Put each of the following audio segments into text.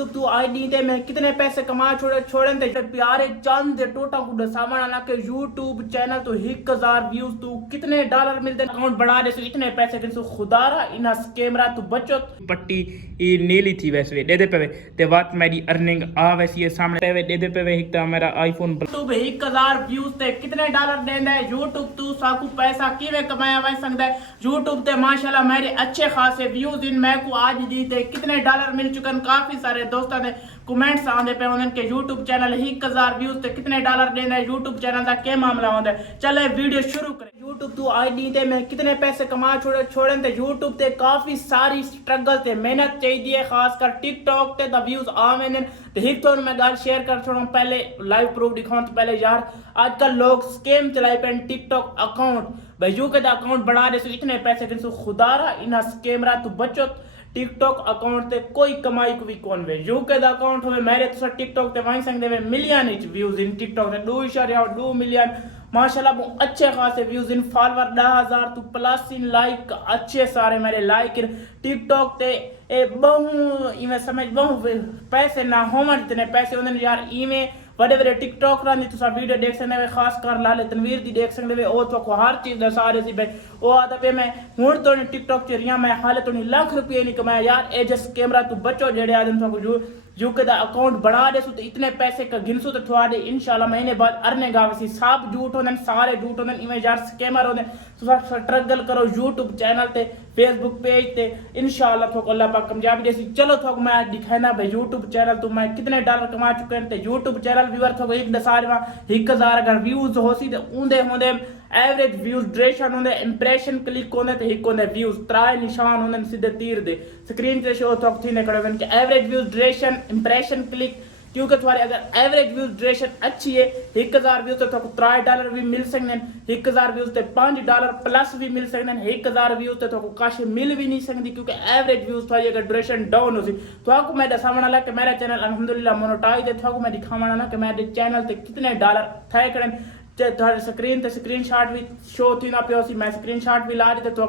YouTube तू ID ते मैं कितने पैसे कमा छोड़े ते प्यारे चंद दे टोटा को दसावण आना के YouTube चैनल तो 1000 व्यूज तू कितने डॉलर मिलते अकाउंट बढ़ा दे इतने पैसे के सो खुदारा इना कैमरा तू बचो पट्टी ये नीली थी वैसे दे पे ते बात मेरी अर्निंग आ वैसी है सामने पे दे पे एक ता मेरा आईफोन YouTube 1000 व्यूज ते कितने डॉलर देंदा है YouTube तू साकू पैसा किवे कमाया वै सकदा है YouTube ते माशाल्लाह मेरे अच्छे खासे व्यूज इन मैं को आज दी ते कितने डॉलर मिल चुकन काफी सारे दोस्तों ने कमेंट्स आंदे पे उन्हें के YouTube चैनल 1000 व्यूज ते कितने डॉलर देंदा है YouTube चैनल दा क्या मामला होंदा है चले वीडियो शुरू करें YouTube तू आईडी ते मैं कितने पैसे कमा छोड़े ते YouTube ते काफी सारी स्ट्रगल ते मेहनत चाहिए है खासकर TikTok ते द व्यूज आवेन ते हिक तो मैं गाल शेयर कर छोड़ूं पहले लाइव प्रूफ दिखाऊं तो पहले यार आजकल लोग स्कैम चलाए पे TikTok अकाउंट भाई यू के अकाउंट बना दे इतने पैसे के सो खुदारा इना स्कैमरा तू बचो टिकटॉक अकाउंट ते कोई कमाई को भी कौन वे यूके दा अकाउंट होवे मेरे तो टिकटॉक ते वहीं संग दे मिलियन इच व्यूज इन टिकटॉक ते 2.2 मिलियन माशाल्लाह बहुत अच्छे खासे व्यूज इन फॉलोअर 10000 तो प्लस इन लाइक अच्छे सारे मेरे लाइक टिकटॉक ते ए बहु इमे समझ बहु पैसे ना होवन इतने पैसे उन्हें यार इमे बड़े बड़े टिकटॉक रानी तुसा वीडियो देख सकते वे खास कर लाले तनवीर दी देख सकते वे ओ तो हर चीज दसा रहे सी भाई ओ आदा पे मैं हुन तो टिकटॉक च रिया मैं हाले तो लाख रुपये नहीं कमाया यार ए जस कैमरा तू बचो जेड़े आदम तो जो के दा अकाउंट बना दे सो तो इतने पैसे का गिनसो तो थोड़े इंशाल्लाह महीने बाद अर्निंग आवेसी सब झूठ होने सारे झूठ होने इमे यार स्कैमर होने तुसा स्ट्रगल करो YouTube चैनल ते Facebook पेज ते इंशाल्लाह तो अल्लाह पाक कामयाबी देसी चलो तो मैं दिखाना भाई YouTube चैनल तो मैं कितने डॉलर कमा चुके हैं ते YouTube चैनल व्यूअर तो एक दसारवा 1000 अगर व्यूज होसी ते उंदे होंदे एवरेज व्यूज ड्यूरेशन होंदे इंप्रेशन क्लिक होंदे ते हिक होंदे व्यूज त्राय निशान होंदे सीधे तीर दे स्क्रीन ते शो तो थी ने कड़े के average views duration impression click क्योंकि तुम्हारे अगर एवरेज व्यूज ड्यूरेशन अच्छी है 1000 व्यूज तो $3 भी मिल सकते हैं 1000 व्यूज ते $5 प्लस भी मिल सकते हैं 1000 व्यूज तो काश मिल भी नहीं सकती क्योंकि एवरेज व्यूज थोड़ी अगर ड्यूरेशन डाउन हो सी तो आपको मैं दसावण वाला कि मेरा चैनल अल्हम्दुलिल्लाह मोनेटाइज है तो मैं दिखावण वाला कि मेरे चैनल ते कितने डॉलर थे करें स्क्रीन ते स्क्रीनशॉट भी शो थी ना पे मैं स्क्रीनशॉट भी ला रही थे तो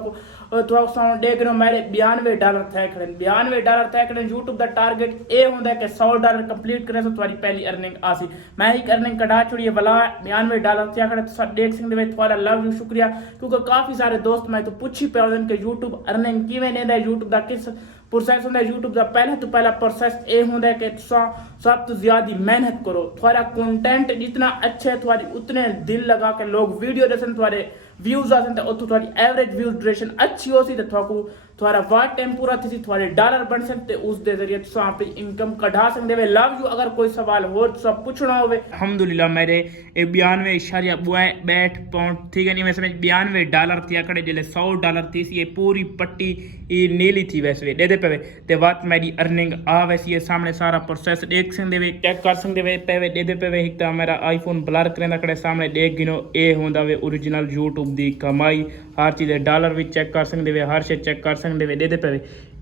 देख रहे मेरे $92 थे खड़े $92 थे खड़े YouTube दा टारगेट ए होंदा कि $100 कंप्लीट करे तो तुम्हारी पहली अर्निंग आसी मैं ही अर्निंग कढ़ा छोड़ी वाला $92 थे खड़े तो देख सकते वे तुम्हारा लव यू शुक्रिया क्योंकि काफी सारे दोस्त मैं तो पूछी पे कि YouTube अर्निंग किवें देंदा YouTube दा किस प्रोसेस होंदा YouTube दा पहला तो पहला प्रोसेस ए होंदा कि सब तो ज्यादा मेहनत करो थोड़ा कंटेंट जितना अच्छे थोड़ी उतने दिल लगा के लोग वीडियो देसन थोड़े व्यूज आसन ते ओतु थोड़ी एवरेज व्यूज ड्यूरेशन अच्छी होसी ते थोड़ा वाट टाइम पूरा थी थोड़े डॉलर बन सकते उस दे जरिए तो आप इनकम कढ़ा सकते वे लव यू अगर कोई सवाल हो तो सब पूछना होवे अल्हम्दुलिल्लाह मेरे 92.62 पाउंड ठीक है नहीं मैं समझ $92 थी अकड़े जिले $100 थी ये पूरी पट्टी ये नीली थी वैसे दे पे ते बात मेरी अर्निंग आ वैसी है सामने सारा प्रोसेस देख सकते वे चेक कर सकते वे पे दे पे एक ता मेरा आईफोन ब्लर करेंदा कड़े सामने देख गिनो ए होंदा वे ओरिजिनल YouTube दी कमाई हर चीज़ डॉलर भी चेक कर सकते वे हर चीज़ चेक कर सकते वे दे पे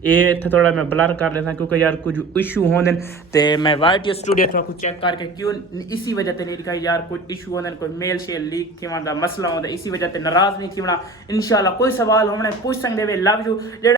ये थोड़ा मैं ब्लर कर लेता क्योंकि यार कुछ इशू होंगे तो मैं वाइट स्टूडियो थोड़ा कुछ चेक करके क्यों इसी वजह से नहीं दिखाई यार कुछ इशू होंगे कोई मेल शेल लीक थी मसला होता इसी वजह से नाराज़ नहीं थी इंशाल्लाह कोई सवाल होने पूछ सकते वे लव यू।